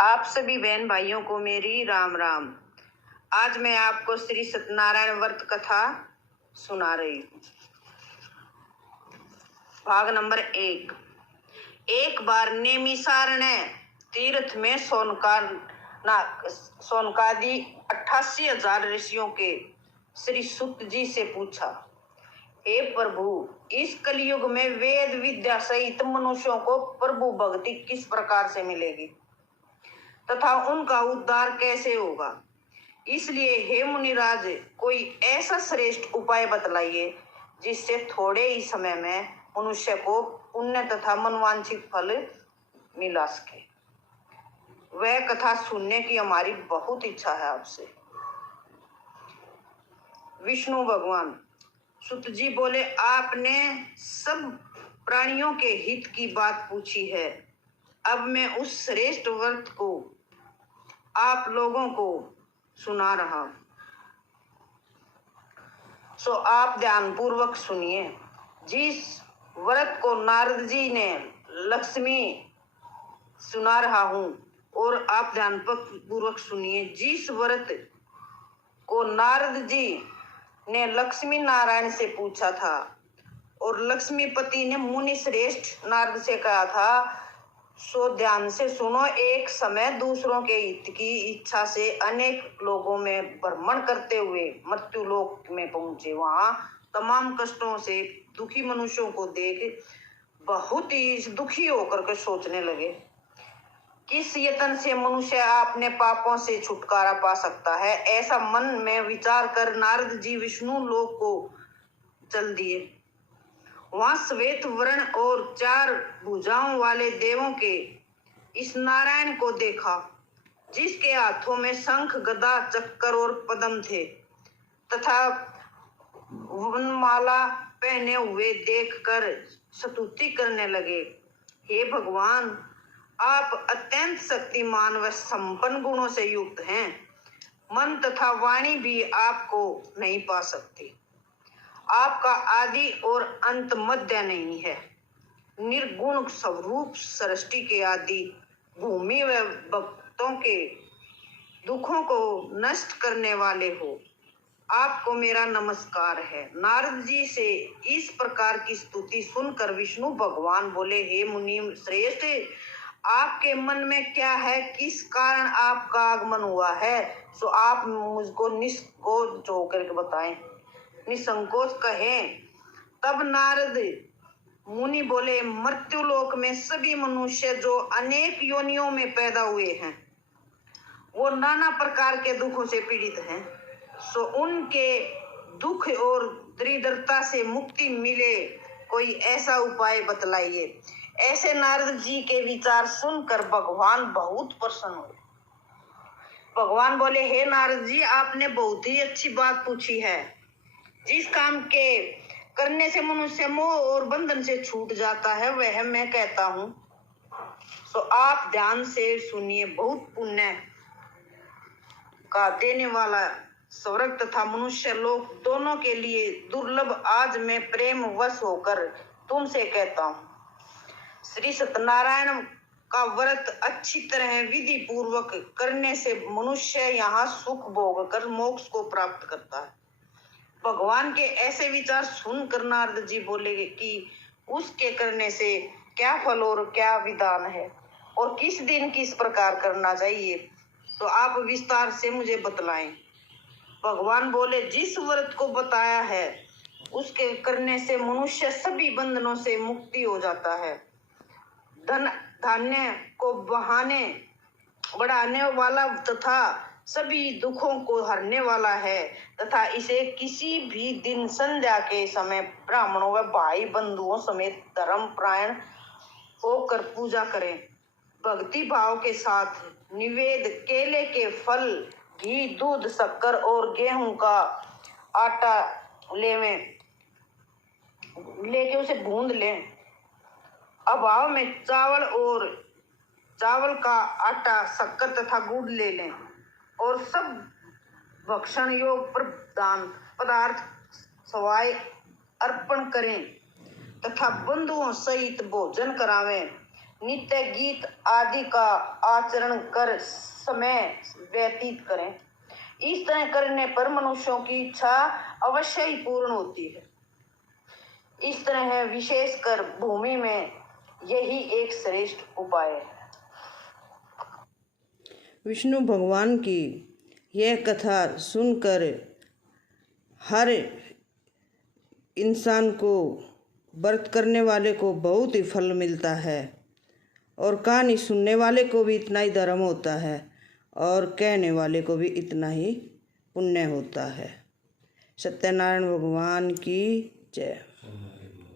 आप सभी बहन भाइयों को मेरी राम राम। आज मैं आपको श्री सत्यनारायण व्रत कथा सुना रही हूँ। भाग नंबर 1। एक बार नेमिषारण्य तीर्थ में सोनकादि 88,000 ऋषियों के श्री सुत जी से पूछा, हे प्रभु, इस कलयुग में वेद विद्या सहित मनुष्यों को प्रभु भक्ति किस प्रकार से मिलेगी तथा उनका उद्धार कैसे होगा। इसलिए हे मुनिराज, कोई ऐसा श्रेष्ठ उपाय बतलाइए जिससे थोड़े ही समय में मनुष्य को पुण्य तथा मनवांछित फल मिला सके। वह कथा सुनने की हमारी बहुत इच्छा है आपसे। विष्णु भगवान सुत जी बोले, आपने सब प्राणियों के हित की बात पूछी है। अब मैं उस श्रेष्ठ व्रत को आप लोगों को सुना रहा, सो आप ध्यान पूर्वक सुनिए। जिस व्रत को नारद जी ने लक्ष्मी सुना रहा हूं, और आप ध्यान पूर्वक सुनिए। जिस व्रत को नारद जी ने लक्ष्मी नारायण से पूछा था और लक्ष्मीपति ने मुनि श्रेष्ठ नारद से कहा था, सो ध्यान से सुनो। एक समय दूसरों के हित की इच्छा से अनेक लोगों में भ्रमण करते हुए मृत्यु लोक में पहुंचे। वहां तमाम कष्टों से दुखी मनुष्यों को देख बहुत ही दुखी होकर के सोचने लगे, किस यत्न से मनुष्य अपने पापों से छुटकारा पा सकता है। ऐसा मन में विचार कर नारद जी विष्णु लोक को चल दिए। वहां श्वेत वर्ण और 4 भुजाओं वाले देवों के इस नारायण को देखा, जिसके हाथों में शंख, गदा, चक्कर और पद्म थे तथा वनमाला पहने हुए देखकर स्तुति करने लगे। हे भगवान, आप अत्यंत शक्तिमान व संपन्न गुणों से युक्त हैं। मन तथा वाणी भी आपको नहीं पा सकती। आपका आदि और अंत मध्य नहीं है। निर्गुण स्वरूप सृष्टि के आदि भूमि व भक्तों के दुखों को नष्ट करने वाले हो। आपको मेरा नमस्कार है। नारद जी से इस प्रकार की स्तुति सुनकर विष्णु भगवान बोले, हे मुनि श्रेष्ठ, आपके मन में क्या है, किस कारण आपका आगमन हुआ है, सो आप मुझको निष्कोच होकर के बताएं, निसंकोच कहें। तब नारद मुनि बोले, मृत्युलोक में सभी मनुष्य जो अनेक योनियों में पैदा हुए हैं, वो नाना प्रकार के दुखों से पीड़ित हैं। सो उनके दुख और दरिद्रता से मुक्ति मिले, कोई ऐसा उपाय बतलाइए। ऐसे नारद जी के विचार सुनकर भगवान बहुत प्रसन्न हुए। भगवान बोले, हे नारद जी, आपने बहुत ही अच्छी बात पूछी है। जिस काम के करने से मनुष्य मोह और बंधन से छूट जाता है, वह मैं कहता हूं, सो आप ध्यान से सुनिए। बहुत पुण्य का देने वाला स्वर्ग तथा मनुष्य लोक दोनों के लिए दुर्लभ आज मैं प्रेम वश होकर तुमसे कहता हूं। श्री सत्यनारायण का व्रत अच्छी तरह विधि पूर्वक करने से मनुष्य यहाँ सुख भोग कर मोक्ष को प्राप्त करता है। भगवान के ऐसे विचार सुनकर नारद जी बोले कि उसके करने से क्या फल और क्या विधान है और किस दिन किस प्रकार करना चाहिए, तो आप विस्तार से मुझे बतलाएं। भगवान बोले, जिस व्रत को बताया है उसके करने से मनुष्य सभी बंधनों से मुक्ति हो जाता है। धन धान्य को बढ़ाने वाला तथा सभी दुखों को हरने वाला है तथा इसे किसी भी दिन संध्या के समय ब्राह्मणों व भाई बंधुओं समेत धर्म प्रायण होकर पूजा करें। भक्ति भाव के साथ निवेद केले के फल, घी, दूध, शक्कर और गेहूं का आटा लेके उसे गूंद लें। अभाव में चावल का आटा, शक्कर तथा गुड़ ले लें और सब भक्षण योग पदार्थ सवाय अर्पण करें तथा बंधुओं सहित भोजन करावें। नित्य गीत आदि का आचरण कर समय व्यतीत करें। इस तरह करने पर मनुष्यों की इच्छा अवश्य ही पूर्ण होती है। इस तरह है, विशेषकर भूमि में यही एक श्रेष्ठ उपाय है। विष्णु भगवान की यह कथा सुनकर हर इंसान को, व्रत करने वाले को बहुत ही फल मिलता है और कहानी सुनने वाले को भी इतना ही धर्म होता है और कहने वाले को भी इतना ही पुण्य होता है। सत्यनारायण भगवान की जय।